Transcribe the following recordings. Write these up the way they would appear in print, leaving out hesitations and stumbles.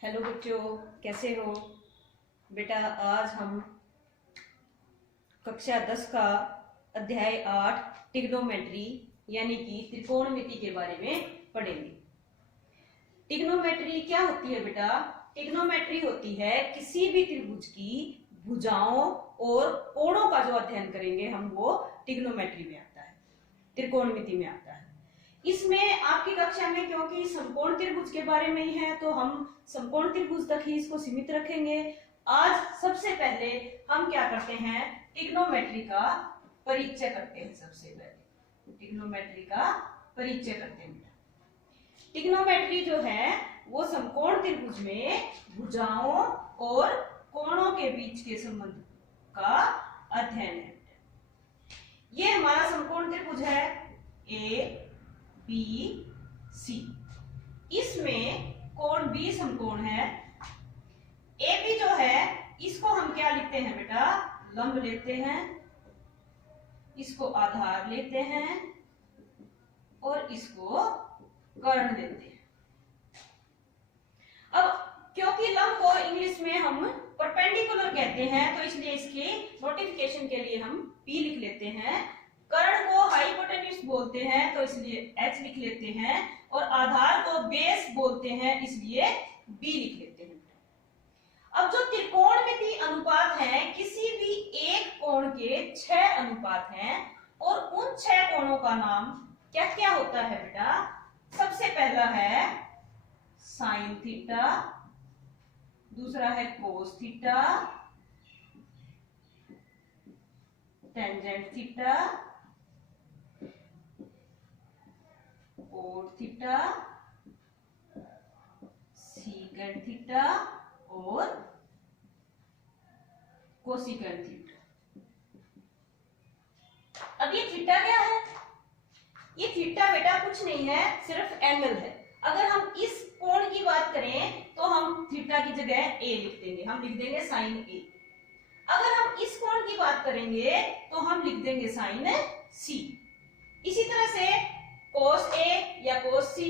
Hello बच्चों, कैसे हो बेटा। आज हम कक्षा 10 का अध्याय 8 ट्रिग्नोमेट्री यानी कि त्रिकोणमिति के बारे में पढ़ेंगे। ट्रिग्नोमेट्री क्या होती है बेटा? ट्रिग्नोमेट्री होती है किसी भी त्रिभुज की भुजाओं और कोणों का जो अध्ययन करेंगे हम, वो ट्रिग्नोमेट्री में आता है, त्रिकोणमिति में आता है। इसमें आपकी कक्षा में क्योंकि समकोण त्रिभुज के बारे में ही है तो हम समकोण त्रिभुज तक ही इसको सीमित रखेंगे। आज सबसे पहले हम क्या करते हैं, ट्रिग्नोमेट्री का परिचय करते हैं। सबसे पहले ट्रिग्नोमेट्री का परिचय करते हैं। ट्रिग्नोमेट्री जो है वो समकोण त्रिभुज में भुजाओं और कोणों के बीच के संबंध का अध्ययन है। ये हमारा समकोण त्रिभुज है ए बी सी। इसमें कोण बी समकोण है। ए बी जो है इसको हम क्या लिखते हैं बेटा? लंब लेते हैं, इसको आधार लेते हैं और इसको कर्ण देते हैं। अब क्योंकि लंब को इंग्लिश में हम परपेंडिकुलर कहते हैं तो इसलिए इसके नोटिफिकेशन के लिए हम पी लिख लेते हैं। कर्ण को हाइपोटेन्यूज बोलते हैं तो इसलिए एच लिख लेते हैं और आधार को बेस बोलते हैं इसलिए बी लिख लेते हैं। अब जो त्रिकोणमिति अनुपात है, किसी भी एक कोण के 6 अनुपात हैं और उन 6 कोणों का नाम क्या क्या होता है बेटा? सबसे पहला है साइन थीटा, दूसरा है कोस theta, tangent theta, cot theta, secant theta और कोसिकेंट थीटा। अब ये थीटा क्या है? ये थीटा बेटा कुछ नहीं है, सिर्फ एंगल है। अगर हम इस कोण की बात करें तो हम थीटा की जगह ए लिख देंगे, हम लिख देंगे साइन ए। अगर हम इस कोण की बात करेंगे तो हम लिख देंगे साइन सी। इसी तरह से कोस ए या कोस सी,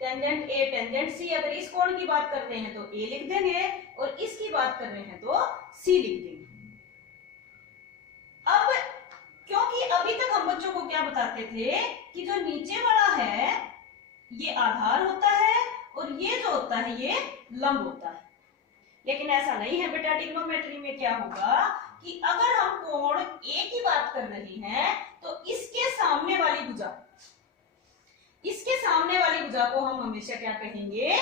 टेंजेंट ए टेंजेंट सी। अगर इस कोण की बात करते हैं तो ए लिख देंगे और इसकी बात कर रहे हैं तो सी लिख देंगे। अब क्योंकि अभी तक हम बच्चों को क्या बताते थे कि जो नीचे वाला है ये आधार होता है और ये जो होता है ये लंब होता है, लेकिन ऐसा नहीं है बेटा। ट्रिग्नोमेट्री में क्या होगा कि अगर हम कोण ए की बात कर रहे हैं तो इसके सामने वाली भुजा, इसके सामने वाली भुजा को हम हमेशा क्या कहेंगे?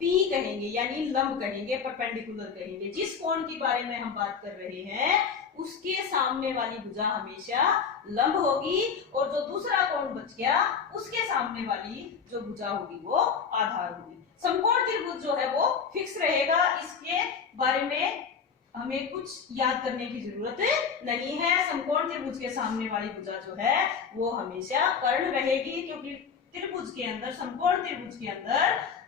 पी कहेंगे, यानी लंब कहेंगे, परपेंडिकुलर कहेंगे। जिस कोण के बारे में हम बात कर रहे हैं उसके सामने वाली भुजा हमेशा लंब होगी और जो दूसरा कोण बच गया उसके सामने वाली जो भुजा होगी वो आधार होगी। समकोण त्रिभुज जो है वो फिक्स रहेगा, इसके बारे में हमें कुछ याद करने की जरूरत नहीं है। समकोण त्रिभुज के सामने वाली भुजा जो है वो हमेशा कर्ण रहेगी, क्योंकि त्रिभुज के अंदर, समकोण त्रिभुज के अंदर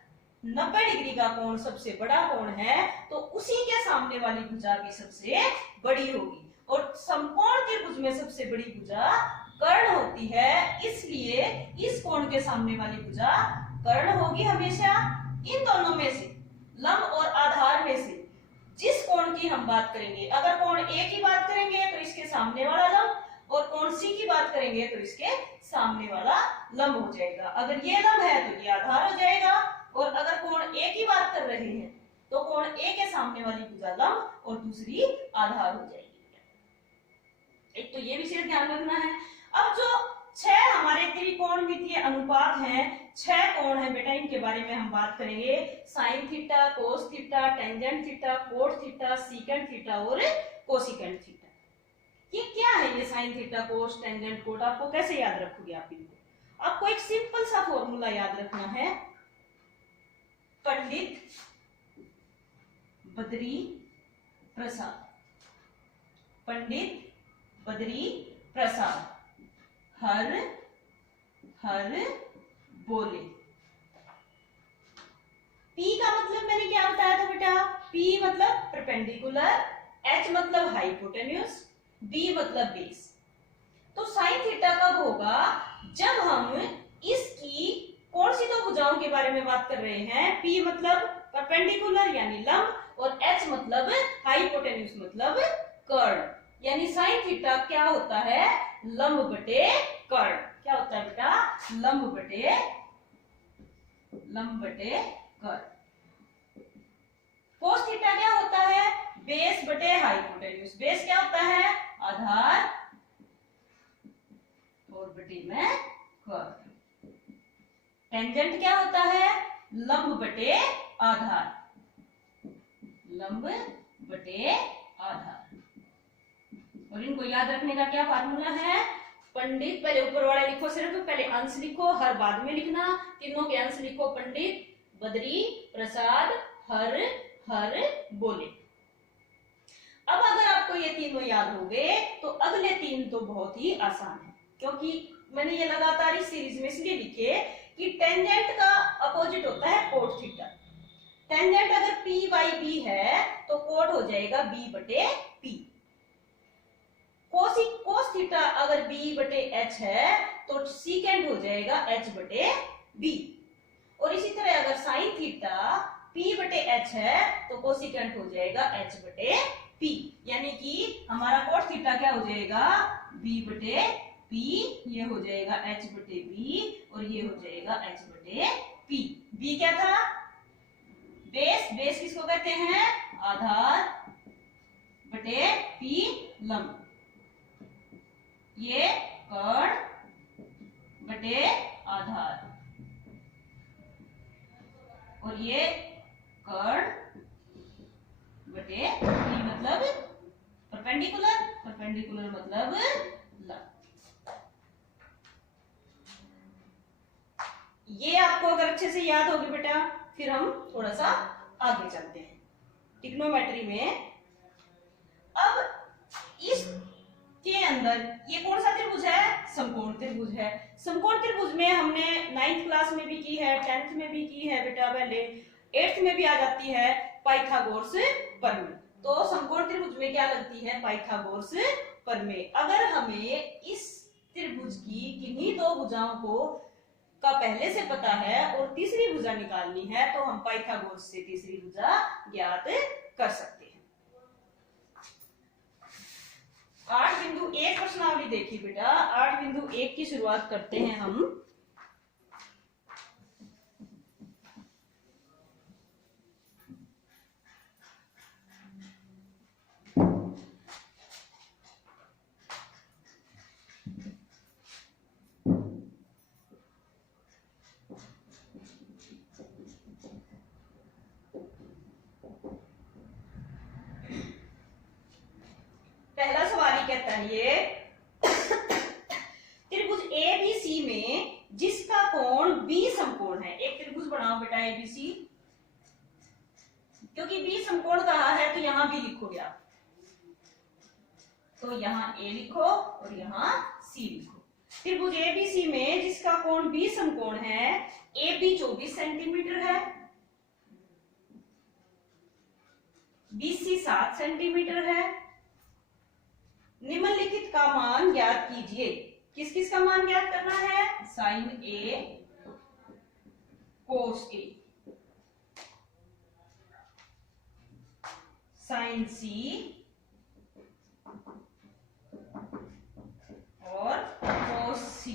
90 डिग्री का कोण सबसे बड़ा कोण है तो उसी के सामने वाली भुजा भी सबसे बड़ी होगी और समकोण त्रिभुज में सबसे बड़ी भुजा कर्ण होती है, इसलिए इस कोण के सामने वाली भुजा कर्ण होगी हमेशा। इन दोनों में से, लंब और आधार में से जिस कोण की हम बात करेंगे, अगर कोण ए की बात करेंगे तो इसके सामने वाला लंब और कोण सी की बात करेंगे तो इसके सामने वाला लंब हो जाएगा। अगर ये लंब है तो ये आधार हो जाएगा और अगर कोण ए की बात कर रहे हैं तो कोण ए के सामने वाली भुजा लंब और दूसरी आधार हो जाएगी। एक तो ये विशेष ध्यान रखना है। अब जो 6 हमारे त्रिकोणमितीय अनुपात हैं, 6 कोण है बेटा, इनके बारे में हम बात करेंगे। Sign theta, cos theta, tangent theta, cot theta, secant theta और कोसिकेंट थीटा। ये क्या है? ये साइन थीटा, कोस, टेंजेंट, कोट आपको कैसे याद रखोगे? आप इनको, आपको एक सिंपल सा फॉर्मूला याद रखना है। पंडित बद्री प्रसाद, पंडित बद्री प्रसाद हर हर बोले। पी का मतलब मैंने क्या बताया था बेटा? पी मतलब परपेंडिकुलर, एच मतलब हाइपोटेन्यूज, बी मतलब बेस। तो साइन थीटा कब होगा? जब हम इसकी कौन सी दो भुजाओं के बारे में बात कर रहे हैं? पी मतलब परपेंडिकुलर यानी लंब, और एच मतलब हाइपोटेन्यूज मतलब कर्ण, यानी साइन थीटा क्या होता है, लंब बटे कर्ण। क्या होता है बेटा, लंब बटे कर्ण। कोस थीटा क्या होता है, बेस बटे हाइपोटेन्यूज। बेस क्या होता है, आधार, और बटे में कर्ण। टेंजेंट क्या होता है, लंब बटे आधार, लंब बटे आधार। और इनको याद रखने का क्या फार्मूला है, पंडित, पहले ऊपर वाला लिखो, सिर्फ पहले अंश लिखो, हर बाद में लिखना। तीनों के अंश लिखो, पंडित, बद्री, प्रसाद, हर, हर, बोले। अब अगर आपको ये तीनों याद हो गए तो अगले तीन तो बहुत ही आसान है, क्योंकि मैंने ये लगातार इस सीरीज में इसलिए लिखे कि टेंजेंट का अपोजिट होता है कोट थीटा। टेंजेंट अगर p बाई b है तो कोट हो जाएगा b बटे p। कोस थीटा अगर b बटे h है तो सीकेंड हो जाएगा h बटे b। और इसी तरह अगर साइन थीटा p बटे h है तो कोसिकेंट हो जाएगा h बटे p। यानी कि हमारा कोट थीटा क्या हो जाएगा, b बटे p, ये हो जाएगा h बटे b, और ये हो जाएगा h बटे p। b क्या था, बेस, बेस किसको कहते हैं, आधार, बटे p लंब, ये कर्ण बटे आधार, और ये कर्ण बटे p मतलब परपेंडिकुलर, परपेंडिकुलर मतलब लंब। ये आपको अगर अच्छे से याद होगी बेटा, फिर हम थोड़ा सा आगे चलते हैं ट्रिग्नोमेट्री में। अब इस के अंदर ये कौन सा त्रिभुज है, समकोण त्रिभुज है। समकोण त्रिभुज में हमने 9th क्लास में भी की है, 10th में भी की है बेटा, पहले 8th में भी आ जाती है पाइथागोरस प्रमेय। तो समकोण त्रिभुज में क्या लगती है, पाइथागोरस प्रमेय। अगर हमें इस त्रिभुज की किन्हीं दो भुजाओं को का पहले से पता है और तीसरी भुजा निकालनी है तो हम पाइथागोरस से तीसरी भुजा ज्ञात कर सकते हैं। 8.1 प्रश्नावली देखिए बेटा, 8.1 की शुरुआत करते हैं हम। पहला सवाल ही कहता है ये त्रिभुज एबीसी में जिसका कोण बी समकोण है। एक त्रिभुज बनाओ बेटा एबीसी, क्योंकि बी समकोण कहा है तो यहां भी लिखोगे आप, तो यहां ए लिखो और यहां सी लिखो। त्रिभुज एबीसी में जिसका कोण बी समकोण है, ए बी 24 सेंटीमीटर है, बीसी 7 सेंटीमीटर है। निम्नलिखित का मान ज्ञात कीजिए। किस किस का मान ज्ञात करना है, sign A, cos A, sign सी और कोस सी।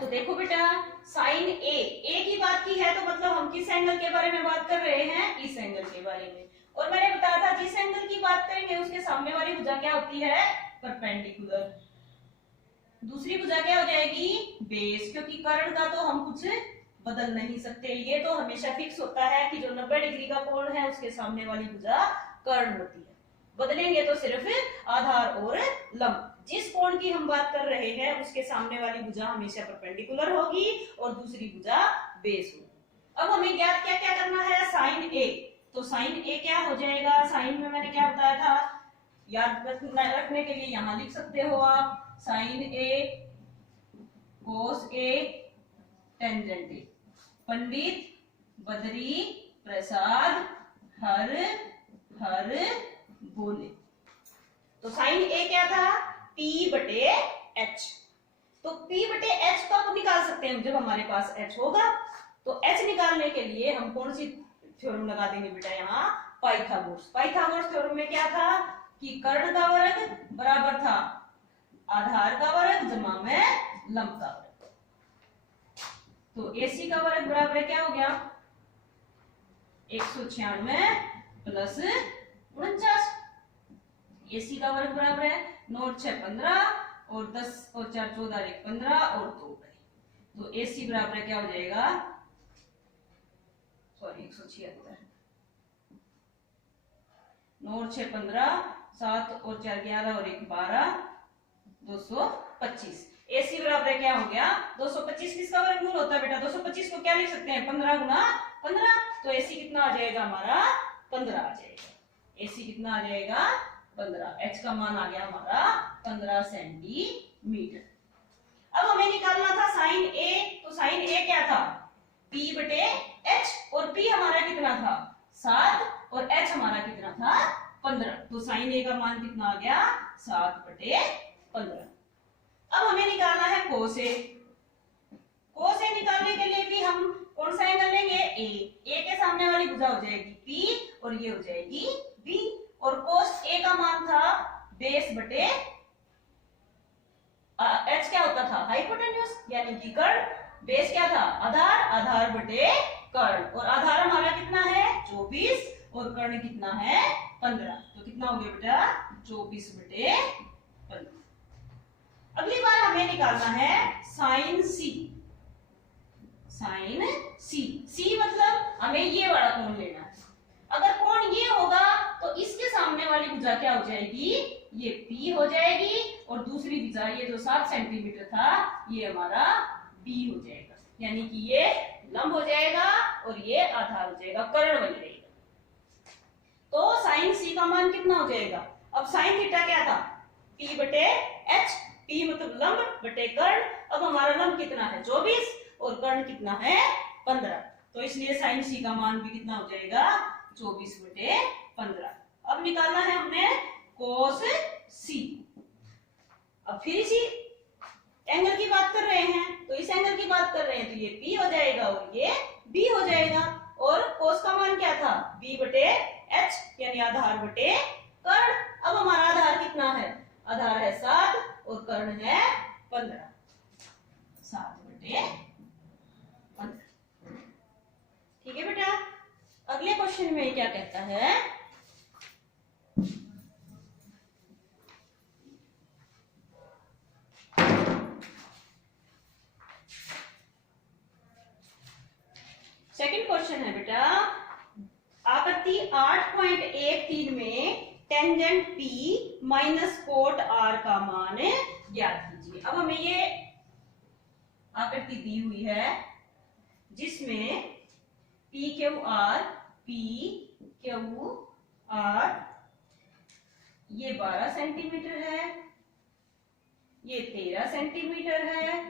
तो देखो बेटा, साइन ए की बात की है तो मतलब हम किस एंगल के बारे में बात कर रहे हैं, इस एंगल के बारे में। और मैंने बताया था जिस एंगल की बात करेंगे उसके सामने वाली भुजा क्या होती है, परपेंडिकुलर। दूसरी भुजा क्या हो जाएगी, बेस, क्योंकि कर्ण का तो हम कुछ बदल नहीं सकते, ये तो हमेशा फिक्स होता है कि जो 90 डिग्री का कोण है उसके सामने वाली भुजा कर्ण होती है। बदलेंगे तो सिर्फ आधार और लंब। जिस कोण की हम बात कर रहे हैं उसके सामने वाली भुजा हमेशा परपेंडिकुलर होगी और दूसरी भुजा बेस होगी। अब हमें ज्ञात क्या क्या करना है, साइन ए। तो साइन ए क्या हो जाएगा, साइन में मैंने क्या बताया था, याद रखने के लिए यहां लिख सकते हो आप, sine A cos A tangent A. Pandit, Badri, Prasad, Har, Har, बोले। तो साइन ए क्या था, P बटे H। तो P बटे H कब निकाल सकते हैं, जब हमारे पास H होगा। तो h निकालने के लिए हम कौन सी थ्योरम लगा देंगे बेटा, यहाँ पाइथागोरस। पाइथागोरस थ्योरम में क्या था कि कर्ण का वर्ग बराबर था आधार का वर्ग जमा में लंब का वर्ग। तो AC का वर्ग बराबर क्या हो गया 196 प्लस 49। AC का वर्ग बराबर है 9 और 6 15 और 10 और 4 14 1 15 और 2 बटे। तो AC बराबर क्या हो जाएगा, सॉरी 176, 9 और 6 15, 7 और 4 11 और 1 12, 225। AC बराबर क्या हो गया 225। किसका वर्गमूल होता है बेटा, 225 को क्या लिख सकते हैं 15 गुना 15। तो AC कितना आ जाएगा हमारा 15 आ जाएगा। AC कितना आ जाएगा 15। H का मान आ गया हमारा 15 सेंटीमीटर। अब हमें निकालना था साइन A। तो साइन A क्या था P बटे H, और P हमारा कितना था 7 और H हमारा कितना था 15। तो साइन A का मान कितना आ गया 7 बटे 15। अब हमें निकालना है कोस A। कोस A निकालने के लिए भी हम कौन सा एंगल लेंगे A। A के सामने वाली भुजा हो जाएगी P और ये हो जाएगी B। और कोस A का मान था बेस बटे H क्या होता था हाइपोटेन्यूज यानी कि कर्ण। बेस क्या था आधार, आधार बटे कर्ण। और आधार हमारा कितना है 24 और कर्ण कितना है 15। तो कितना हो गया बेटा 24 बटे 15। अगली बार हमें निकालना है साइन C। साइन C मतलब हमें ये वाला कोण लेना है। अगर कोण ये होगा तो इसके सामने वाली भुजा क्या हो जाएगी, ये P हो जाएगी, और दूसरी भुजा ये जो 7 सेंटीमीटर था ये हमारा B हो जाएगा। यानी कि ये लंब हो जाएगा और ये आधार हो जाएगा, कर्ण बन जाएगा। तो साइन C का मान कितना हो जाएगा। अब साइन थीटा क्या था P बटे H। P मतलब लंब बटे कर्ण। अब हमारा लंब कितना है 24 और कर्ण कितना है 15। तो इसलिए साइन C का मान भी कितना हो जाएगा 24 बटे 15। अब निकालना है हमने कोस C। अब फिर इसी एंगल की बात कर रहे हैं, तो इस एंगल की बात कर रहे हैं तो ये P हो जाएगा और ये B हो जाएगा। और कोस का मान क्या था B बटे H यानी आधार बटे कर्ण। अब हमारा आधार कितना है, आधार है 7 और कर्ण है 15। 7 बटे 15। ठीक है बेटा। अगले क्वेश्चन में क्या कहता है, सेकंड क्वेश्चन है बेटा आकृति 8.13 में tangent P minus cot R का मान ज्ञात कीजिए। अब हमें ये आकृति दी हुई है जिसमें PQR ये 12 सेंटीमीटर है, ये 13 सेंटीमीटर है,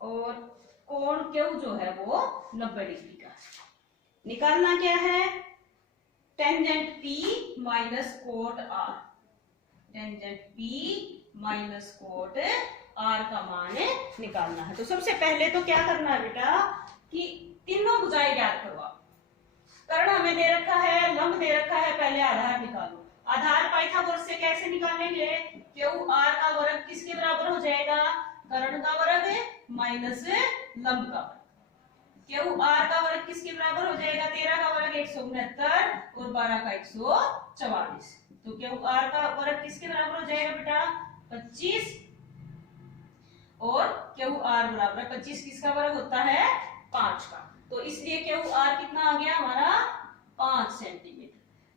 और कोण Q जो है वो 90 डिग्री का है। निकालना क्या है tangent P minus cot R। Tangent P minus cot R का मान निकालना है। तो सबसे पहले तो क्या करना है बेटा कि तीनों भुजाएं ज्ञात करवा। कर्ण हमें दे रखा है, लंब दे रखा है, पहले आधार निकालो। आधार पाइथागोरस से कैसे निकालेंगे, QR का वर्ग किसके बराबर हो जाएगा, कर्ण का वर्ग माइनस लंब का वर्ग। QR का वर्ग किसके बराबर हो जाएगा, 13 का वर्ग 169 और 12 का 144। तो QR का वर्ग किसके बराबर हो जाएगा बेटा 25, और QR बराबर 25 किसका वर्ग होता है 5 का। तो इसलिए QR कितना आ गया हमारा 5 सेंटीमीटर।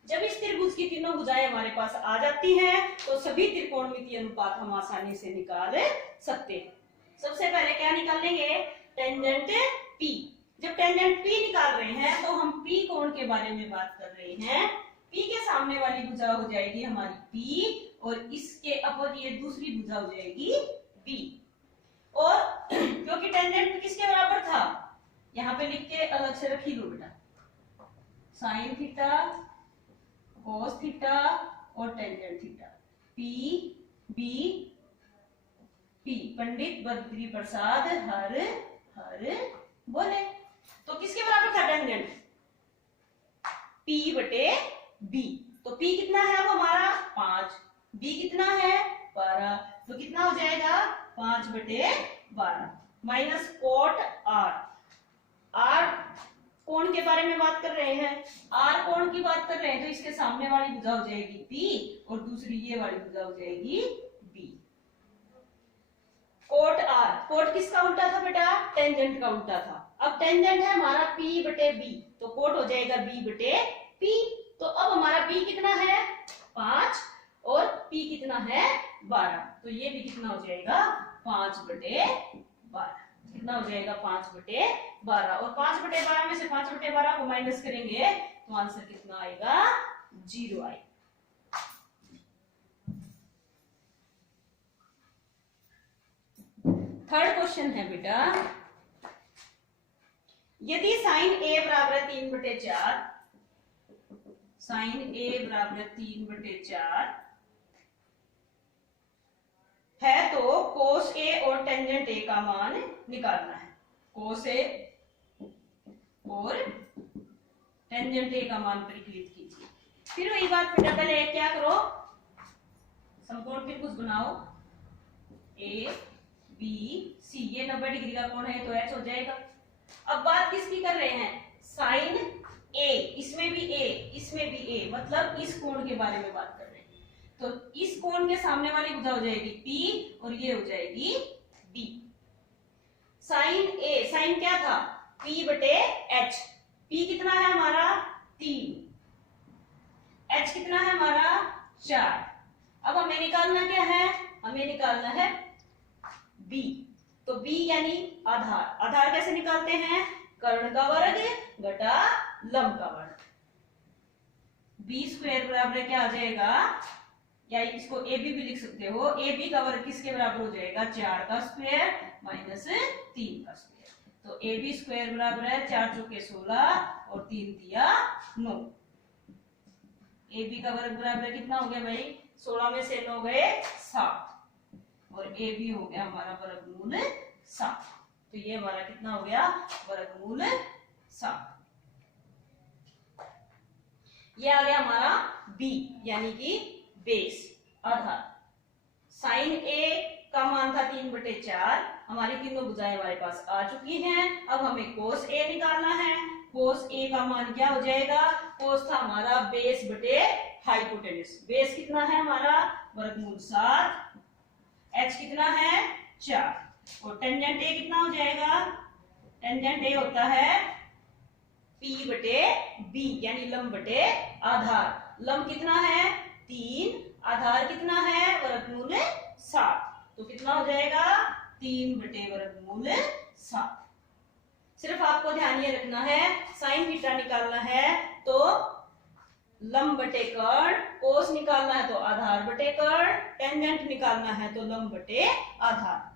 जब इस त्रिभुज की तीनों भुजाएं हमारे पास आ जाती हैं तो सभी त्रिकोणमितीय अनुपात हम आसानी से निकाल सकते हैं। सबसे पहले क्या निकालेंगे टेंजेंट P। जब टेंजेंट P निकाल रहे हैं तो हम P कोण के बारे में बात कर रहे हैं। P के सामने वाली भुजा हो जाएगी हमारी P और इसके अपोजिट ये दूसरी भुजा हो जाएगी B। और क्योंकि टेंजेंट किसके बराबर था, यहाँ पे लिख के अलग से रख ही लो बेटा, साइन थीटा कोस थीटा और tangent theta. P B P पंडित बद्री प्रसाद हर हर बोले। तो किसके बराबर था टेंजेंट? P बटे B। तो P कितना है अब हमारा 5, B कितना है 12, तो कितना हो जाएगा 5 बटे 12 माइनस कोट R। R कोण के बारे में बात कर रहे हैं, R कोण की बात कर रहे हैं, तो इसके सामने वाली भुजा हो जाएगी P और दूसरी ये वाली भुजा हो जाएगी B। कोट R, कोट किसका उल्टा था बेटा? टेंजेंट का उल्टा था। अब टेंजेंट है हमारा P बटे B, तो कोट हो जाएगा B बटे P। तो अब हमारा B कितना है 5 और P कितना है 12, तो ये भी कितना हो जाएगा 5 बटे 12। कितना हो जाएगा 5 बटे 12, और 5 बटे 12 में से 5 बटे 12 को माइनस करेंगे तो आंसर कितना आएगा 0 आएगा। थर्ड क्वेश्चन है बेटा, यदि साइन ए बराबर 3 बटे 4, साइन ए बराबर 3 बटे 4 है तो कोस ए और टेंजेंट ए का मान निकालना है। कोस ए और टेंजेंट ए का मान परिकलित कीजिए। फिर वही बात बेटा, पहले क्या करो, समकोण त्रिभुज बनाओ ए बी सी, ये 90 डिग्री का कोण है तो एच हो जाएगा। अब बात किसकी कर रहे हैं? साइन ए, इसमें भी ए इसमें भी ए, मतलब इस कोण के बारे में बात कर रहे हैं। तो इस कोण के सामने वाली भुजा हो जाएगी P और ये हो जाएगी B। साइन ए, साइन क्या था P बटे H, P कितना है हमारा 3, H कितना है हमारा 4। अब हमें निकालना क्या है? हमें निकालना है B। तो B यानी आधार। आधार कैसे निकालते हैं? कर्ण का वर्ग घटा लंब का वर्ग। B स्क्वायर बराबर क्या आ जाएगा, या इसको AB भी लिख सकते हो, AB का वर्ग किसके बराबर हो जाएगा 4 का स्क्वायर माइनस 3 का स्क्वायर। तो AB स्क्वायर बराबर है 4 चौके 16 और 3 दिया 9। AB का वर्ग बराबर कितना हो गया भाई, 16 में से 9 गए 7 और AB हो गया हमारा वर्गमूल 7। तो ये हमारा कितना हो गया वर्गमूल 7। ये आ गया हमारा B यानी कि बेस, आधार। साइन ए का मान था 3 बटे 4, हमारी तीनों भुजाएं हमारे पास आ चुकी हैं। अब हमें कोस ए निकालना है। कोस ए का मान क्या हो जाएगा? कोस था हमारा बेस बटे हाइपोटेन्यूज। बेस कितना है हमारा वर्गमूल 7, एच कितना है 4 और टेंजेंट ए कितना हो जाएगा? टेंजेंट ए होता है P बटे B यानी लंब बटे आधार। लंब कितना है 3, आधार कितना है वर्गमूल 7, तो कितना हो जाएगा 3 बटे वर्गमूल 7। सिर्फ आपको ध्यान ये रखना है, साइन थीटा निकालना है तो लंब बटे कर्ण, कोस निकालना है तो आधार बटे कर्ण, टेंजेंट निकालना है तो लंब बटे आधार,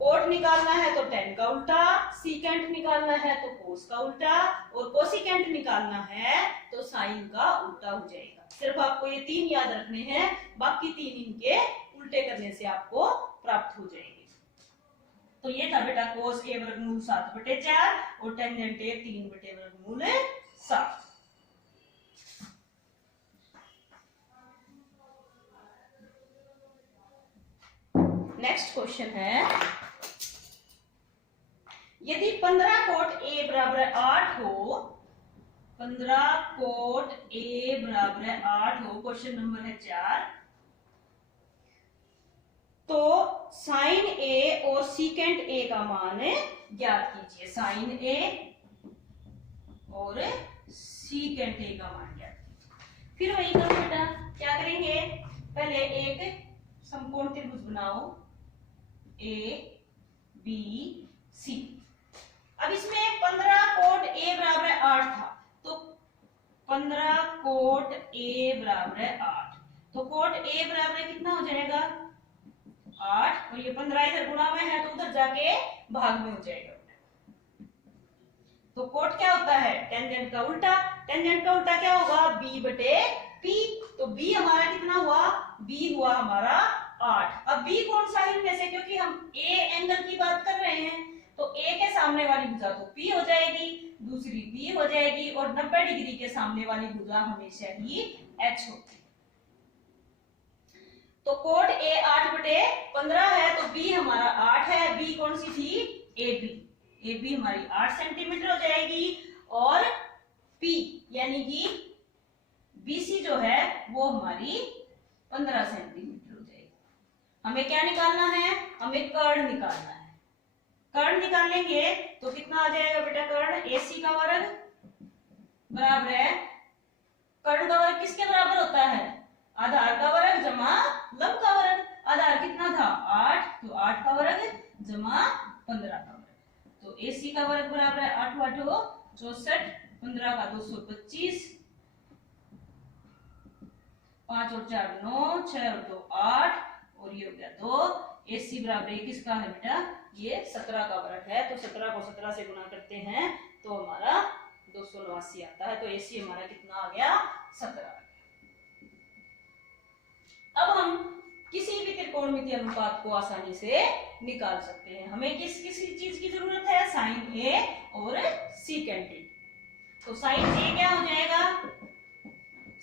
कोट निकालना है तो टेन का उल्टा, सीकेंट निकालना है तो कोस का उल्टा और कोसिकेंट निकालना है तो साइन का उल्टा हो जाएगा। सिर्फ आपको ये 3 याद रखने हैं, बाकी 3 इनके उल्टे करने से आपको प्राप्त हो जाएंगे। तो ये था बेटा कोस ए वर्गमूल 7 बटे 4 और टेंजेंट ए 3 बटे वर्गमूल 7। नेक्स्ट क्वेश्चन है, यदि 15 कोट ए बराबर 8 हो, 15 कोट ए बराबर 8 हो, क्वेश्चन नंबर है 4, तो साइन ए और सीकेंट ए का मान ज्ञात कीजिए। साइन ए और सीकेंट ए का मान ज्ञात कीजिए। फिर वही करो बेटा, क्या करेंगे, पहले एक समकोण त्रिभुज बनाओ ए बी सी। अब इसमें 15 कोट ए बराबर 8 था, तो 15 कोट ए बराबर 8, तो कोट ए बराबर कितना हो जाएगा 8 और ये 15 इधर गुणा में है तो उधर जाके भाग में हो जाएगा। तो कोट क्या होता है टेंजेंट का उल्टा, टेंजेंट का उल्टा क्या होगा b बटे p। तो b हमारा कितना हुआ, b हुआ हमारा 8। अब b कौन सा है इनमें से, क्योंकि हम a एंगल की बात कर रहे हैं तो a के सामने वाली भुजा तो P हो जाएगी, दूसरी B हो जाएगी, और 90 डिग्री के सामने वाली भुजा हमेशा ही H होती है। तो कोण A 8/15 है, तो B हमारा 8 है। B कौन सी थी? AB हमारी 8 सेंटीमीटर हो जाएगी, और P यानी कि BC जो है वो हमारी 15 सेंटीमीटर हो जाएगी। हमें क्या निकालना है? हमें कर्ण निकालना है। कर्ण निकालेंगे तो कितना आ जाएगा बेटा? कर्ण AC का वर्ग बराबर है, कर्ण का वर्ग किसके बराबर होता है? आधार का वर्ग जमा लंब का वर्ग। आधार कितना था? 8, तो 8 का वर्ग जमा 15 का वर्ग। तो AC का वर्ग बराबर है 8 8 64, 15 का 225, 5 और 4 9, 6 और 2 8, और ये हो गया 2। AC बराबर किसका है बेटा? ये 17 का वर्ग है। तो 17 को 17 से गुना करते हैं तो हमारा 289 आता है। तो AC हमारा कितना आ गया? 17। अब हम किसी भी त्रिकोणमितीय अनुपात को आसानी से निकाल सकते हैं। हमें किस चीज की जरूरत है? साइन ए और सीकेंट ए। तो साइन ए क्या हो जाएगा?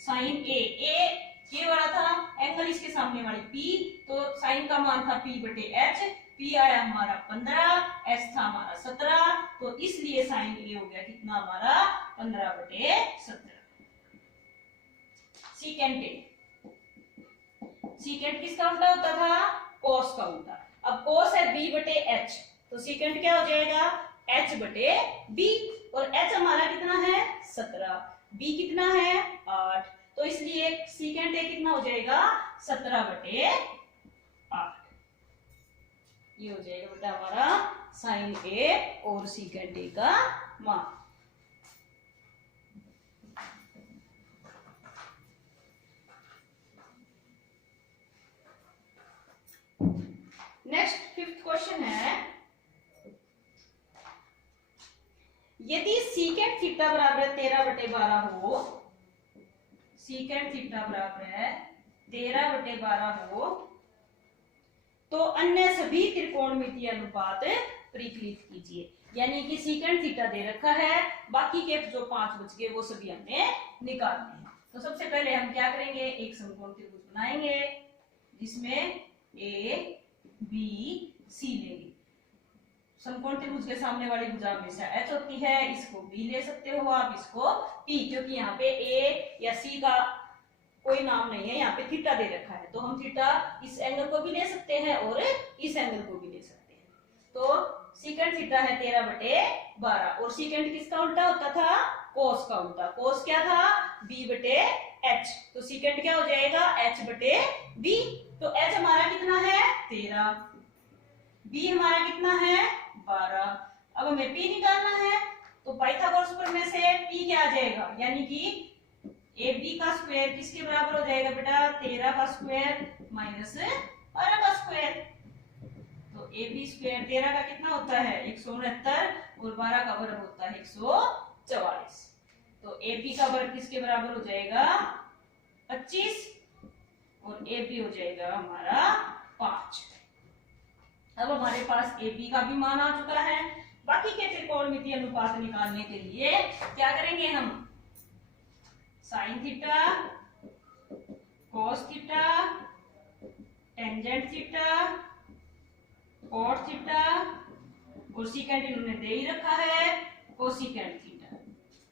साइन ए ये वाला था, एंगल इसके सामने वाली P, तो साइन का मान था P/H। P आया हमारा 15, H था हमारा 17, तो इसलिए साइन ए हो गया कितना हमारा? 15/17। सीकेंट ए, सीकेंट किसका उल्टा होता था? कोस का उल्टा। अब कोस है B/H, तो सीकेंट क्या हो जाएगा? H/B, और H हमारा कितना है? 17, B कितना है? 8, तो इसलिए सीकेंट ए कितना हो जाएगा? 17/8। ये हो जाएगा बेटा हमारा साइन ए और सीकेंट ए का मान। नेक्स्ट 5th क्वेश्चन है, यदि सीकेंट थीटा बराबर 13/12 हो, सीकेंट थीटा बराबर है 13/12 हो, तो अन्य सभी त्रिकोणमितीय अनुपात परिकलित कीजिए। यानी कि सीकेंट थीटा दे रखा है, बाकी के जो 5 बच गए वो सभी हमें निकालने हैं। तो सबसे पहले हम क्या करेंगे? एक समकोण त्रिभुज बनाएंगे जिसमें A B C लेंगे। समकोण त्रिभुज के सामने वाली भुजा हमेशा H होती है, इसको B ले सकते हो आप, इसको P, क्योंकि यहाँ पे A या C का कोई नाम नहीं है, यहाँ पे थीटा दे रखा है, तो हम थीटा इस एंगल को भी ले सकते हैं और इस एंगल को भी ले सकते हैं। तो सीकेंट थीटा है 13/12, और सीकेंट किसका उल्टा होता था? कोस का उल्टा। कोस क्या था? B/H, तो सीकेंट क्या हो जाएगा? H/B। तो H हमारा कितना है? 13, B हमारा कितना है? 12। अब हमें P निकालना है, तो पाइथागोरस प्रमेय से P क्या आ जाएगा? यानी कि AB का स्क्वायर किसके बराबर हो जाएगा बेटा? 13 का स्क्वायर माइनस 12 का स्क्वायर। तो AB स्क्वायर 13 का कितना होता है? 169, और 12 का वर्ग होता है 144। तो AB का वर्ग किसके बराबर हो जाएगा? 25, और AB हो जाएगा हमारा 5। अब हमारे पास AB का भी मान आ चुका है। बाकी के त्रिकोणमितीय अनुपात निकालने के लिए क्या करेंगे हम? Sine theta, cos theta, tangent theta, cot theta, और सीकेंट इन्होंने दे ही रखा है, कोसिकेंट थीटा।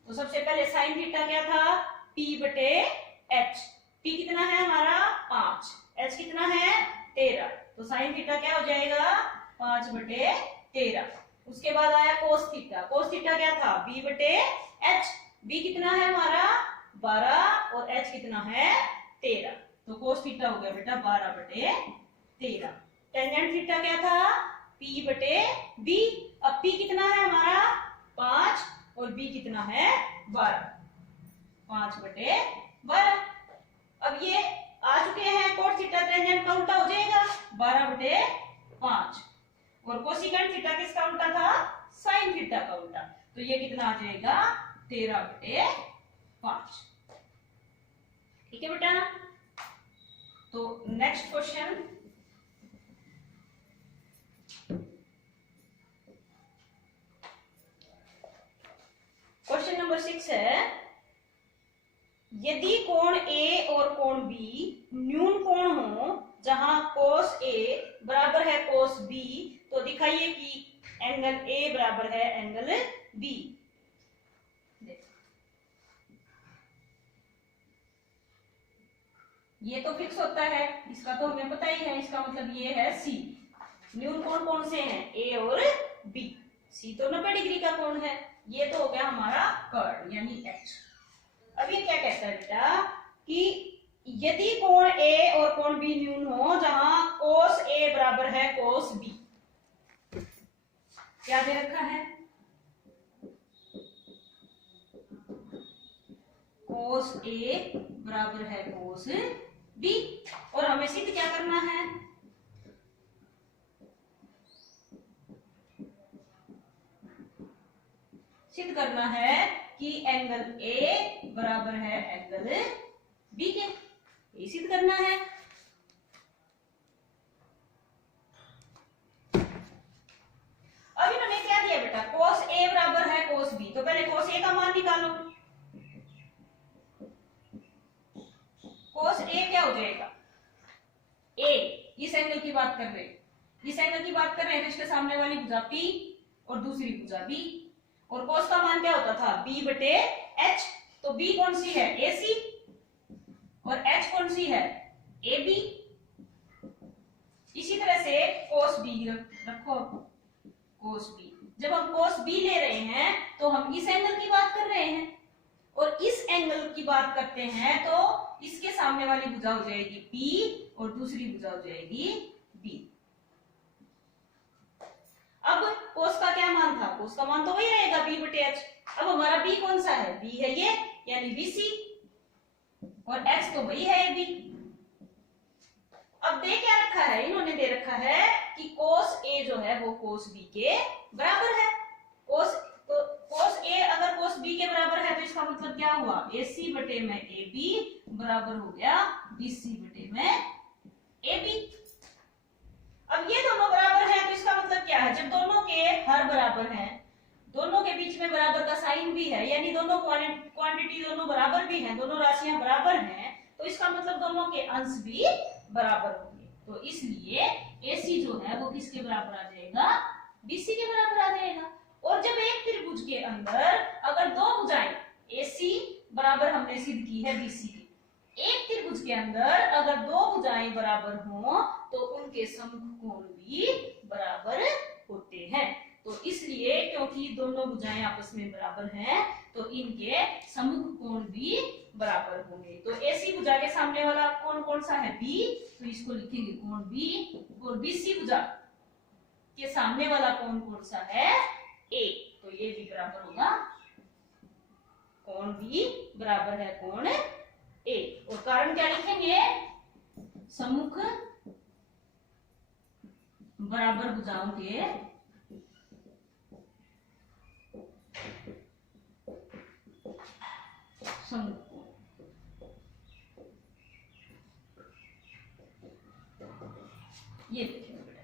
तो सबसे पहले साइन थीटा क्या था? P/H। P कितना है हमारा? 5, H कितना है? 13, तो साइन थीटा क्या हो जाएगा? 5/13। उसके बाद आया कोस थीटा। कोस थीटा क्या था? B/H। B कितना है हमारा? 12, और H कितना है? 13, तो कोस थीटा हो गया बेटा 12/13। टेंजेंट थीटा क्या था? P/B। अब P कितना है हमारा? 5, और B कितना है? 12, 5/12। अब ये आ चुके हैं। कोट थीटा टेंजेंट का उल्टा हो जाएगा 12/5, और कोसिकेंट थीटा किसका उल्टा था? साइन थीटा का उल्टा। तो ये कितना आ जाएगा? 13/5। ठीक है बेटा। तो नेक्स्ट क्वेश्चन, नंबर 6 है, यदि कोण ए और कोण बी न्यून कोण हो जहां कोस ए बराबर है कोस बी, तो दिखाइए कि एंगल ए बराबर है एंगल बी। ये तो फिक्स होता है, इसका तो हमें पता ही है, इसका मतलब ये है सी। न्यून कोण कौन से हैं, ए और बी। सी तो 90 डिग्री का कोण है, ये तो हो गया हमारा कर्ड यानी एच। अब ये क्या कहता है बेटा कि यदि कोण ए और कोण बी न्यून हो जहां कोस ए बराबर है कोस बी, क्या दे रखा है, कोस ए बराबर है कोस बी, और हमें सिद्ध क्या करना है, सिद्ध करना है कि एंगल ए बराबर है एंगल बी के, ये सिद्ध करना है। अब इन्होंने क्या दिया बेटा, कोस ए बराबर है कोस बी, तो पहले कोस ए का मान निकालो। कोस ए क्या हो जाएगा, ए इस एंगल की बात कर रहे हैं, इस एंगल की बात कर रहे हैं तो इसके सामने वाली भुजा पी और दूसरी भुजा बी, और कोस का मान क्या होता था, बी बटे एच, तो बी कौन सी है, ए सी, और एच कौन सी है, ए बी। इसी तरह से कोस बी रखो, कोस बी, जब हम कोस बी ले रहे हैं तो हम इस एंगल की बात कर रहे हैं, और इस एंगल की बात करते हैं तो इसके सामने वाली भुजा हो जाएगी पी और दूसरी भुजा हो जाएगी बी। अब कोस का क्या मान था, कोस का मान तो वही रहेगा बी बटे एच। अब हमारा बी कौन सा है, बी है ये यानी बीसी, और एच तो वही है बी। अब दे क्या रखा है, इन्होंने दे रखा है कि कोस ए जो है वो कोस बी के बराबर है। कोस ए अगर कोस बी के बराबर है तो इसका मतलब क्या हुआ, ए सी बटे में ए बी बराबर हो गया बी सी बटे में ए बी। अब ये दोनों बराबर हैं तो इसका मतलब क्या है, जब दोनों के हर बराबर हैं, दोनों के बीच में बराबर का साइन भी है, यानी दोनों क्वांटिटी दोनों बराबर भी हैं, दोनों राशियां बराबर हैं, तो इसका मतलब दोनों के अंश भी बराबर होंगे। तो इसलिए AC जो है वो किसके बराबर आ जाएगा, BC के बराबर आ जाएगा। और जब एक त्रिभुज के अंदर अगर दो भुजाएं, AC बराबर हमने सिद्ध की है BC की, एक त्रिभुज के अंदर अगर दो भुजाएं बराबर हों तो उनके सम्मुख कोण भी बराबर होते हैं। तो इसलिए क्योंकि दोनों भुजाएं आपस में बराबर हैं तो इनके सम्मुख कोण भी बराबर होंगे। तो AC भुजा के सामने वाला कोण कौन सा है, B, तो इसको लिखेंगे कोण B, और BC भुजा के सामने वाला कोण कौन सा है, A, तो ये भी बराबर होगा, कोण B बराबर है कोण A। और कारण क्या लिखेंगे, सम्मुख बराबर भुजाओं के सम्मुख, ये लिखेंगे बेटा।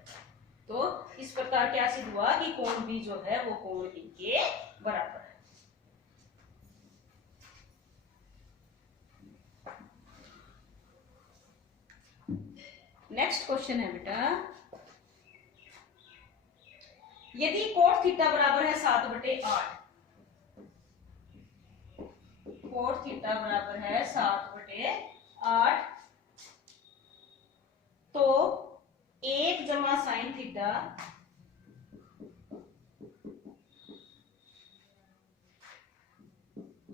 तो इस प्रकार क्या सिद्ध हुआ कि कोण B जो है वो कोण A के बराबर है। नेक्स्ट क्वेश्चन है बेटा, यदि कोट थीटा बराबर है 7/8, कोट थीटा बराबर है 7/8, तो 1 जमा sine theta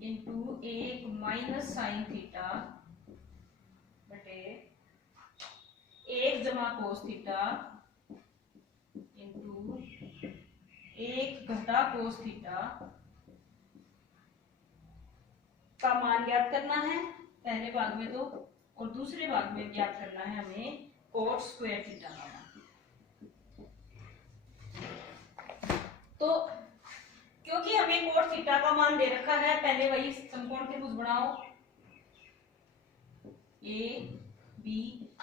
into 1 minus sine theta बटे 1 जमा कोस थीटा इंटू 1 घटा कोस थीटा का मान ज्ञात करना है पहले भाग में, तो और दूसरे भाग में ज्ञात करना है हमें कोट स्क्वायर थीटा का मान। तो क्योंकि हमें कोट थीटा का मान दे रखा है, पहले वही समकोण त्रिभुज बनाओ A B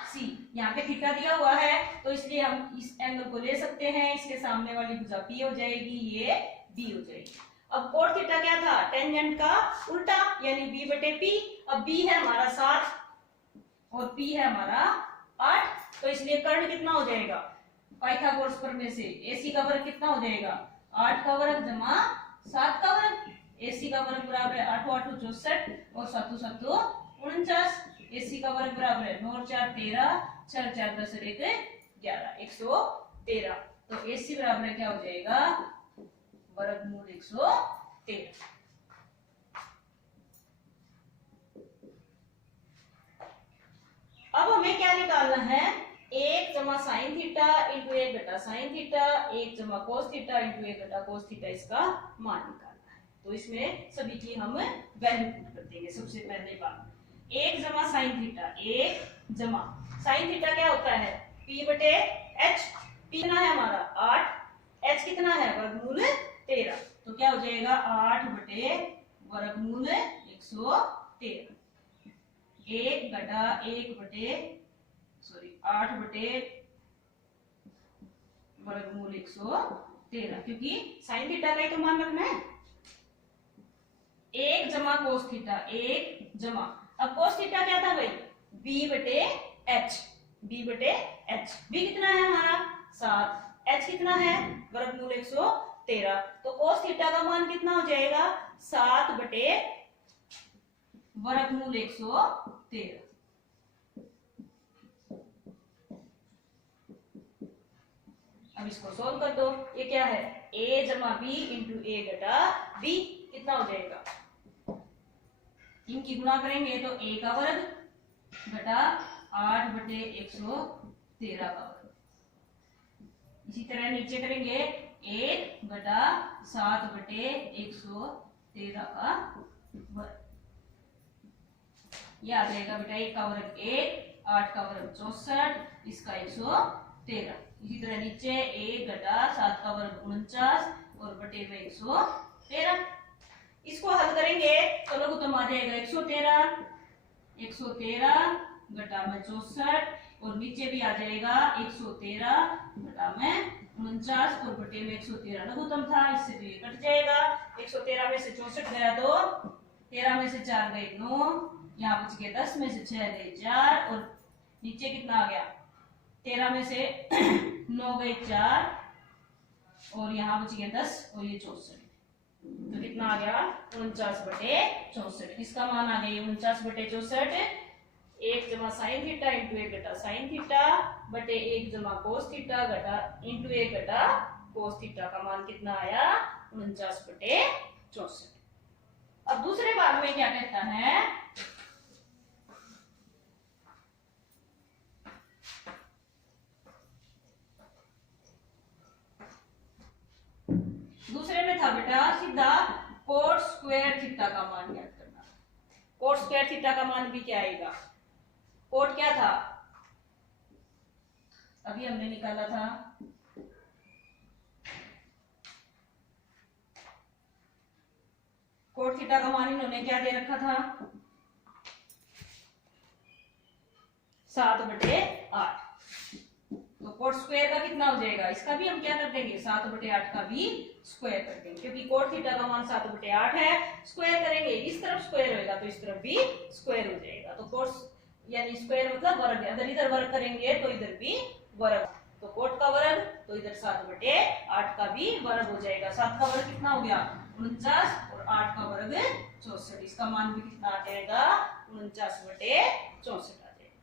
C, यहाँ पे थीटा दिया हुआ है तो इसलिए हम इस एंगल को ले सकते हैं, इसके सामने वाली भुजा P हो जाएगी, ये B हो जाएगी। अब कोट थीटा क्या था, टेंजेंट का उल्टा यानी b बटे p। अब b है हमारा 7 और p है हमारा 8, तो इसलिए कर्ण कितना हो जाएगा, पाइथागोरस प्रमेय से AC का वर्ग कितना हो जाएगा, 8 का वर्ग जमा 7 का वर्ग। AC का वर्ग बराबर है 8 8 64 और 7 7 49। AC का वर्ग बराबर है 9 4 13 4 4 10 1 11 113। तो AC बराबर है क्या हो जाएगा, वर्गमूल 113। अब हमें क्या निकालना है, 1 जमा साइन थीटा इंटू 1 घटा साइन थीटा, 1 जमा कोस थीटा इंटू 1 घटा कोस थीटा, इसका मान निकालना है। तो इसमें सभी की हम वैल्यू पुट कर देंगे। सबसे पहले बात 1 जमा साइन थीटा, 1 जमा साइन थीटा क्या होता है, p बटे h। p कितना है हमारा 8, h कितना है वर्गमूल 13, तो क्या हो जाएगा 8 बटे वर्गमूल 113। 1 घटा 1 बटे 8 बटे वर्गमूल 113, क्योंकि साइन थीटा का ही तो मान रखना है। 1 जमा कोस थीटा, 1 जमा, अब कोस थीटा क्या था भाई, b बटे h, b बटे h। b कितना है हमारा 7, h कितना है वर्गमूल 113, तो कोस थीटा का मान कितना हो जाएगा 7 बटे वर्गमूल 113। अब इसको सोल्व कर दो। ये क्या है, a जमा b इंटू a घटा b, कितना हो जाएगा, इनकी गुणा करेंगे तो a का वर्ग घटा 8 बटे 113 का वर्ग। इसी तरह नीचे करेंगे 1 घटा 7 बटे 113 का वर्ग। ये आ जाएगा बेटा 1 का वर्ग 1, 8 का वर्ग 64, इसका 113। इसी तरह नीचे 1 घटा 7 का वर्ग 49 और बटे में 113। इसको हल करेंगे तो लघुत्तम आ जाएगा 113, 113 घटा में 64 और नीचे भी आ जाएगा 113 घटा में 49 और बटे में 113 लघुत्तम था, इससे तो ये कट जाएगा। 113 में से 64 गया तो 13 में से 4 गए 9, यहाँ बच गए 10 में से 6 गए 4 और नीचे कितना आ गया, 13 में से 9 गए 4 और यहाँ बच गया 10 और ये 64, तो कितना आ गया 49 बटे 64। इसका मान आ गया 49 बटे 64। 1 जमा साइन थीटा इंटू 1 घटा साइन थीटा बटे 1 जमा कोस थीटा घटा इंटू 1 घटा कोस थीटा का मान कितना आया 49 बटे 64। अब दूसरे भाग में क्या कहता है, दूसरे में था बेटा सीधा कोट स्क्वायर थीटा का मान ज्ञात करना। कोट स्क्वायर थीटा का मान भी क्या आएगा, कोट क्या था अभी हमने निकाला था, कोट थीटा का मान इन्होंने क्या दे रखा था 7 बटे 8, तो कोट स्क्वायर का कितना हो जाएगा, इसका भी हम क्या कर देंगे 7 बटे 8 का भी स्क्वायर कर देंगे, क्योंकि कोट थीटा का मान 7 बटे 8 है। स्क्वायर करेंगे इस तरफ स्क्वायर होएगा तो इस तरफ भी स्क्वायर हो जाएगा, तो कोट यानी स्क्वायर मतलब वर्ग, अगर इधर वर्ग करेंगे तो इधर भी वर्ग, तो कोट का वर्ग तो इधर 7 बटे 8 का भी वर्ग हो जाएगा। 7 का वर्ग कितना हो गया 49 और 8 का वर्ग 64, इसका मान भी कितना आ जाएगा 49 बटे 64 आ जाएगा।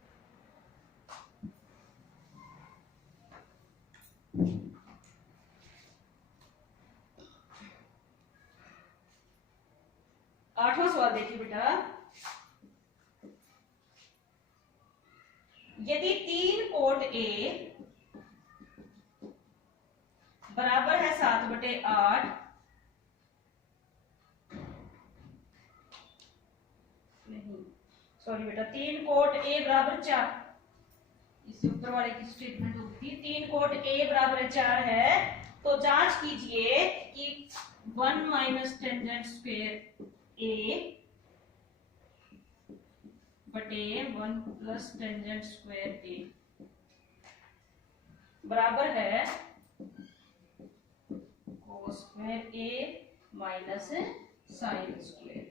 आठवां सवाल देखिए बेटा, यदि 3 कोट ए बराबर है 7 बटे 8, नहीं सॉरी बेटा 3 कोट ए बराबर 4, इससे ऊपर वाले की स्टेटमेंट होगी 3 कोट ए बराबर 4 है, तो जांच कीजिए कि 1 माइनस टेंजेंट स्क्वायर ए बटे 1 प्लस टेंजेंट स्क्वायर ए बराबर है कोस स्क्वायर ए माइनस साइन स्क्वायर।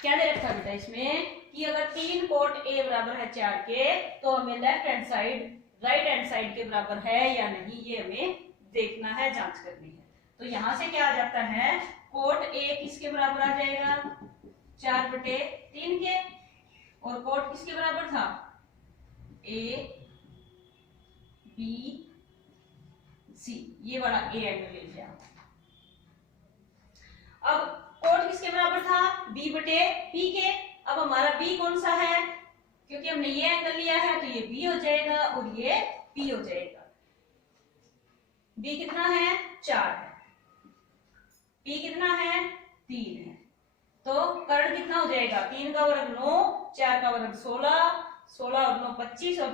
क्या दे रखा बेटा इसमें कि अगर 3 कोट ए बराबर है 4 के तो हमें left hand side right hand side के बराबर है या नहीं, ये हमें देखना है, जांच करनी है। तो यहां से क्या आ जाता है, कोट ए किसके बराबर आ जाएगा, 4/3 के, और कोट किसके बराबर था, ए बी सी, ये वाला ए एंगल ले लिया। अब कोट किसके बराबर था, b/p के। अब हमारा b कौन सा है, क्योंकि हमने ये एंगल लिया है तो ये b हो जाएगा और ये p हो जाएगा। b कितना है, 4 है, p कितना है, 3 है। तो कर्ण कितना हो जाएगा, 3 का वर्ग 9, 4 का वर्ग 16, 16 और 9 25 और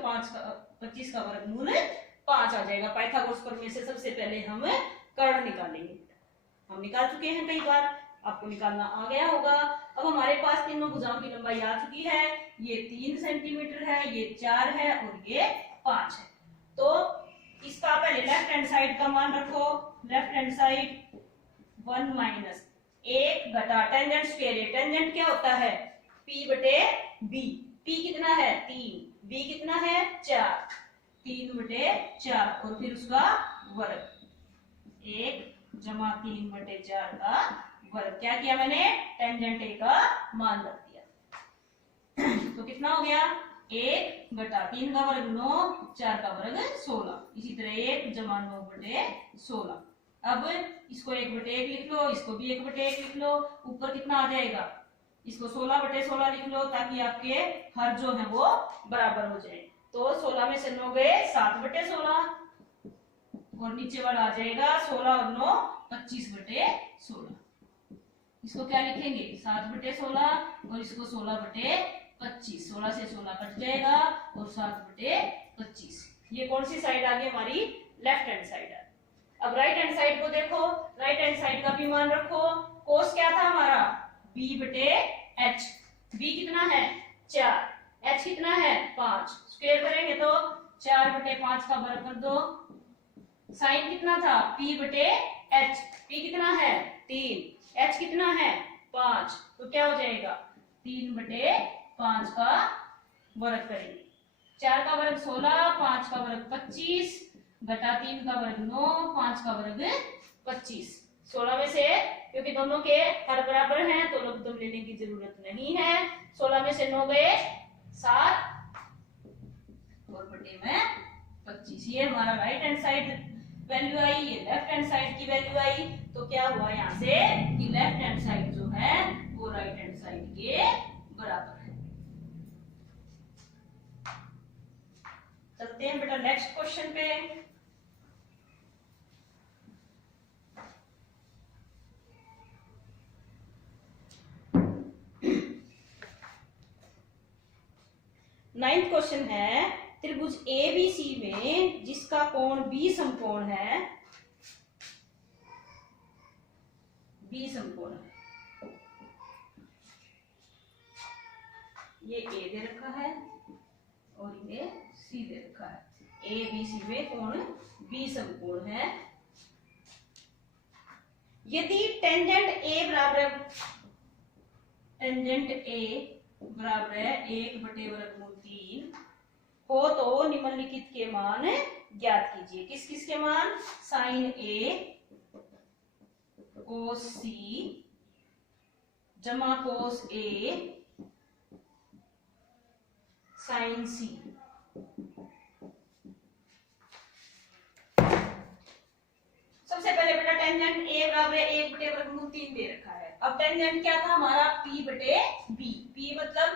25 का वर्गमूल 5 आ जाएगा। पाइथागोरस प्रमेय से सबसे पहले हम कर्ण निकालेंगे। हम निकाल चुके हैं कई बार, आपको निकालना आ गया होगा। अब हमारे पास तीनों भुजाओं की लंबाई आ चुकी है, ये 3 सेंटीमीटर है, ये 4 है और ये 5 है। तो इसका पहले लेफ्ट हैंड साइड का मान रखो, लेफ्ट हैंड साइड 1 माइनस 1 घटा टेंजेंट स्क्वायर। टेंजेंट क्या होता है, p/b, p कितना है 3, b कितना है 4, 3/4 और फिर उसका वर्ग, 1 जमा 3/4 का वर्ग। क्या किया मैंने, टेंजेंट ए का मान रख दिया। तो कितना हो गया, 1 घटा 3 का वर्ग 9, 4 का वर्ग 16, इसी तरह 1 जमा 9/16। अब इसको 1/1 लिख लो, इसको भी 1/1 लिख लो, ऊपर कितना आ जाएगा, इसको 16/16 लिख लो ताकि आपके हर जो है वो बराबर हो जाए। तो 16 में से 9 गए 7/16 और नीचे वाला आ जाएगा 16 और 9 25/16। इसको क्या लिखेंगे, 7/16 और इसको 16/25, 16 से 16 कट जाएगा और 7/25। ये कौन सी साइड आ गई हमारी, लेफ्ट हैंड साइड आ। अब राइट हैंड साइड को देखो, राइट हैंड साइड का भी मान रखो। कोस क्या था हमारा, b/h, b कितना है 4, h कितना है 5, स्क्वायर करेंगे तो 4/5 का वर्ग कर दो। साइन कितना था, p/h, p कितना है 3, h कितना है 5, तो क्या हो जाएगा 3/5 का वर्ग करेंगे। 4 का वर्ग 16, 5 का वर्ग 25 घटा 3 का वर्ग 9, 5 का वर्ग 25। 16 में से, क्योंकि दोनों के हर बराबर हैं तो लघुत्तम लेने की जरूरत नहीं है। 16 में से 9 गए 7 और बटे में 25। ये हमारा राइट हैंड साइड वैल्यू आई, ये लेफ्ट हैंड साइड की वैल्यू आई। तो क्या हुआ यहाँ से कि लेफ्ट हैंड साइड जो है वो राइट हैंड साइड के बराबर है। चलते हैं बेटा नेक्स्ट क्वेश्चन पे। नाइन्थ क्वेश्चन है, त्रिभुज ABC में जिसका कोण B समकोण है, B समकोण है, ये A दे रखा है और ये C दे रखा है। ABC में कोण B समकोण है। यदि टेंजेंट A बराबर है 1/√3 हो तो निम्नलिखित के मान ज्ञात कीजिए। किस किस के मान, साइन A कोस C जमा कोस A साइन C। सबसे पहले बेटा टेंजेंट A बराबर है 1/√3 दे रखा है। अब टेंजेंट क्या था हमारा, p/b, p मतलब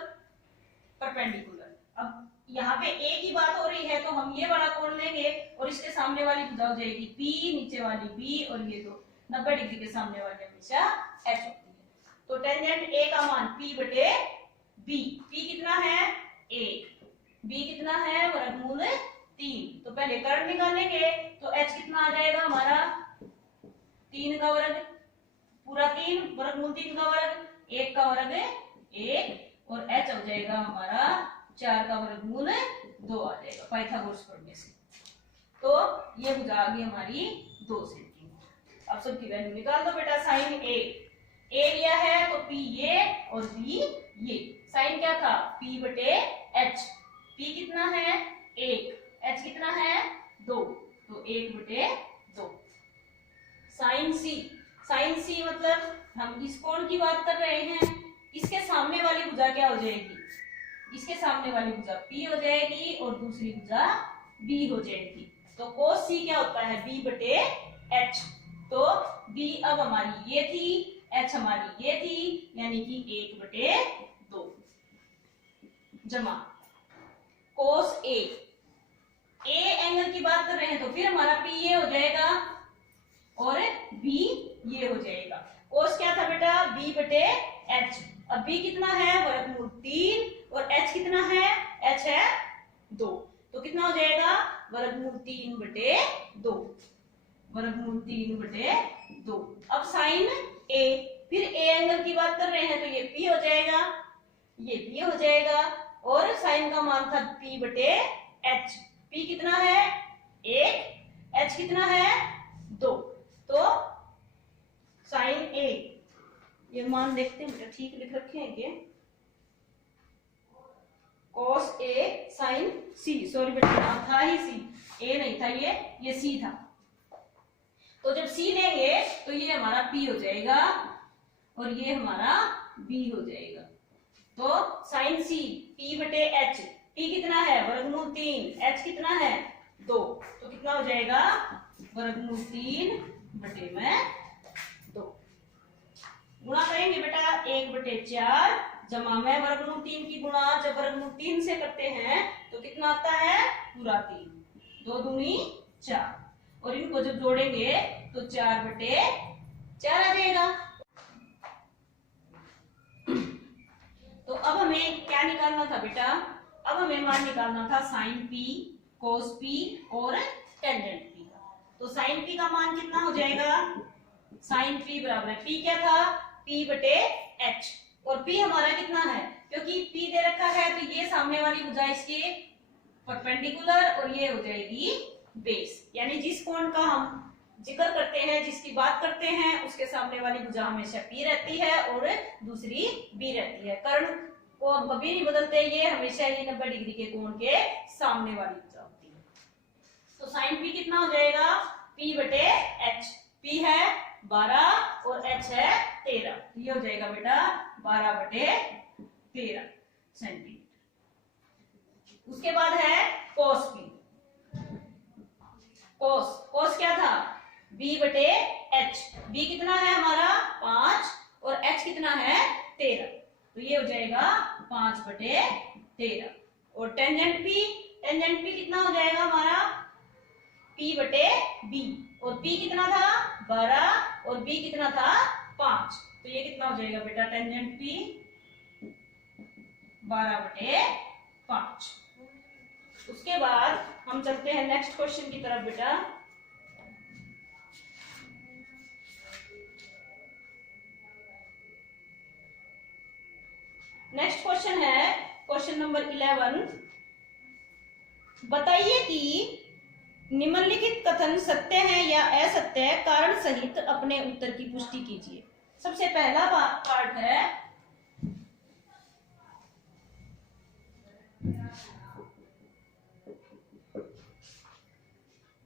परपेंडिकुलर। अब यहाँ पे a की बात हो रही है तो हम ये वाला कोण लेंगे और इसके सामने वाली भुजा हो जाएगी p, नीचे वाली b और ये तो 90 डिग्री के सामने वाली हमेशा h होती है। तो टेंजेंट a का मान p/b, p कितना है 1, b कितना है वर्गमूल 3। तो पहले कर्ण निकालेंगे तो h कितना आ जाएगा हमारा 3 का वर्ग पूरा 3 वर्गमूल 3 का वर्ग, 1 का वर्ग 1 और h हो जाएगा हमारा 4 का वर्गमूल 2 आ जाएगा पाइथागोरस प्रमेय से। तो ये भुजा आ गई हमारी 2 सेंटीमीटर। अब सबकी वैल्यू निकाल दो बेटा। साइन ए लिया है तो पी ये और बी ये। साइन क्या था, पी बटे एच। पी कितना है 1, एच कितना है 2, तो 1 बटे 2। साइन सी मतलब हम इस कोण की बात कर रहे हैं। इसके सामने वाली भुजा क्या हो जाएगी, इसके सामने वाली भुजा P हो जाएगी और दूसरी भुजा B हो जाएगी। तो cos C क्या होता है, B बटे H। तो B अब हमारी ये थी, H हमारी ये थी, यानी कि 1 बटे 2 जमा cos A। A एंगल की बात कर रहे हैं तो फिर हमारा P ये हो जाएगा और B ये हो जाएगा। cos क्या था बेटा, B बटे H। अब B कितना है, वर्गमूल 3 और H कितना है, H है 2। तो कितना हो जाएगा, वर्गमूल 3 बटे 2, वर्गमूल 3 बटे 2। अब साइन A, फिर A एंगल की बात कर रहे हैं तो ये P हो जाएगा, ये P हो जाएगा और साइन का मान था P बटे H। P कितना है 1, H कितना है 2। तो साइन A, ये मान देखते हैं बेटा, ठीक लिख रखे हैं क्या, cos A sin C। Sorry बेटा नाम था ही C, A नहीं था, ये C था। तो जब C लेंगे तो ये हमारा P हो जाएगा और ये हमारा B हो जाएगा। तो sin C P बटे H, P कितना है वर्गमूल 3, H कितना है 2। तो कितना हो जाएगा, वर्गमूल 3 बटे में 2। गुणा करेंगे बेटा 1 बटे 4 जमा में वर्गमूल 3 की गुणा जब वर्गमूल 3 से करते हैं तो कितना आता है, पूरा 3, 2 दूनी 4 और इनको जब जोड़ेंगे तो 4 बटे 4 आ जाएगा। तो अब हमें क्या निकालना था बेटा, अब हमें मान निकालना था साइन P, cos P और टेंजेंट P का। तो साइन P का मान कितना हो जाएगा, साइन P बराबर है, P क्या था P बटे H और P हमारा कितना है, क्योंकि P दे रखा है तो ये सामने वाली भुजा इसके परपेंडिकुलर और ये हो जाएगी बेस। यानी जिस कोण का हम जिक्र करते हैं, जिसकी बात करते हैं, उसके सामने वाली भुजा हमेशा P रहती है और दूसरी B रहती है। कर्ण को कभी नहीं बदलते, ये हमेशा ही 90 डिग्री के कोण के सामने वाली भुजा होती है। तो साइन P कितना हो जाएगा, P बटे H। P है 12 और H है 13, ये हो जाएगा बेटा 12 बटे 13 सेंटीमीटर। उसके बाद है cos P। cos क्या था, B बटे H। B कितना है हमारा 5 और H कितना है 13, तो ये हो जाएगा 5 बटे 13। और टेंजेंट P कितना हो जाएगा हमारा, P बटे B और P कितना था 12 और B कितना था 5, तो ये कितना हो जाएगा बेटा, टेंजेंट P 12 बटे 5। उसके बाद हम चलते हैं नेक्स्ट क्वेश्चन की तरफ बेटा। नेक्स्ट क्वेश्चन है क्वेश्चन नंबर 11। बताइए कि निम्नलिखित कथन सत्य है या असत्य है, कारण सहित अपने उत्तर की पुष्टि कीजिए। सबसे पहला पार्ट है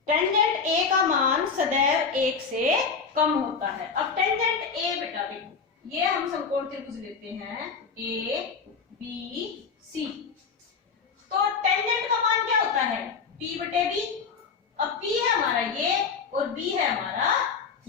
टेंजेंट A का मान सदैव 1 से कम होता है। अब टेंजेंट A बेटा देखो, ये हम समकोण त्रिभुज लेते हैं A B C। तो टेंजेंट का मान क्या होता है, P बटे B। अब P है हमारा ये और B है हमारा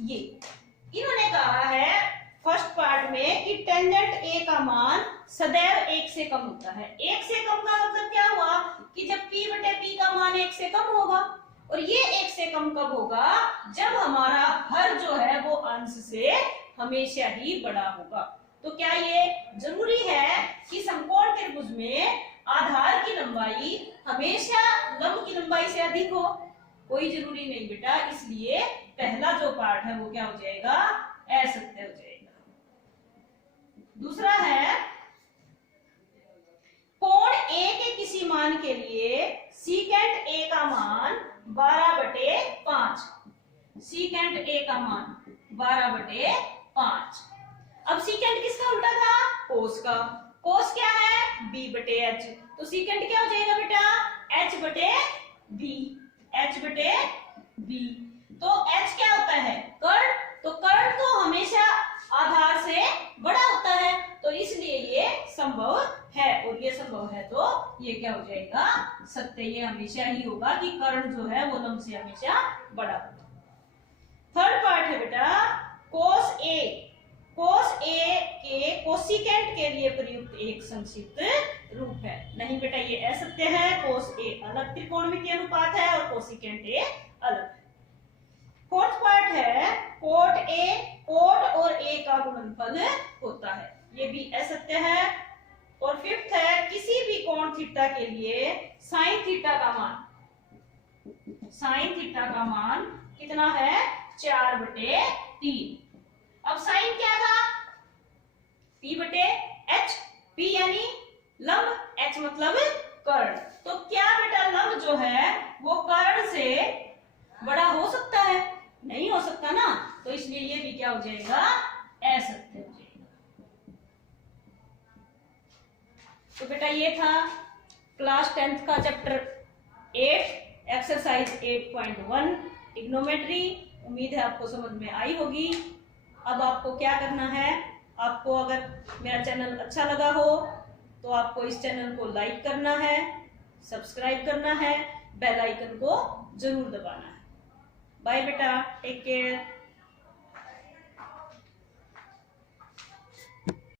ये। इन्होंने कहा है फर्स्ट पार्ट में कि टेंजेंट A का मान सदैव 1 से कम होता है। 1 से कम का मतलब क्या हुआ कि जब P बटे P का मान 1 से कम होगा, और ये 1 से कम कब होगा, जब हमारा हर जो है वो अंश से हमेशा ही बड़ा होगा। तो क्या ये जरूरी है कि समकोण त्रिभुज में आधार की लंबाई हमेशा लंब की लंबाई से अधिक हो? कोई जरूरी नहीं बेटा, इसलिए पहला जो पार्ट है वो क्या हो जाएगा, असत्य हो जाएगा। दूसरा है कोण A के किसी मान के लिए सीकेंट A का मान 12 बटे 5। सीकेंट A का मान 12/5। अब सीकेंट किसका उल्टा था? कोस का। कोस क्या है? b/h। तो सीकेंट क्या हो जाएगा बेटा? h/b। h/b। तो h क्या होता है? कर्ण। तो कर्ण तो हमेशा आधार से बड़ा होता है, तो इसलिए ये संभव है। और ये संभव है तो ये क्या हो जाएगा? सत्य। ये हमेशा ही होगा कि कर्ण जो है वो लंब से हमेशा बड़ा होगा। थर्ड पार्ट है बेटा कोस ए। कोस ए के कोसिकेंट के लिए प्रयुक्त एक संक्षिप्त रूप है। नहीं बेटा, ये असत्य है। कोस ए अलग त्रिकोणमितीय अनुपात है और कोसिकेंट ए अलग। फोर्थ पार्ट है कोट ए। कोट और ए का गुणनफल होता है, ये भी असत्य है। और फिफ्थ है किसी भी कोण थीटा के लिए साइन थीटा का मान कितना है? 4/3। अब साइन क्या था? p/h। p यानी लंब, h मतलब कर्ण। तो क्या बेटा लंब जो है वो कर्ण से बड़ा हो सकता है? नहीं हो सकता ना, तो इसलिए ये भी क्या हो जाएगा? असत्य हो जाएगा। तो बेटा ये था क्लास 10th का चैप्टर 8 एक्सरसाइज 8.1 ट्रिग्नोमेट्री। उम्मीद है आपको समझ में आई होगी। अब आपको क्या करना है? आपको अगर मेरा चैनल अच्छा लगा हो तो आपको इस चैनल को लाइक करना है, सब्सक्राइब करना है, बेल आइकन को जरूर दबाना है। बाय बेटा, टेक केयर।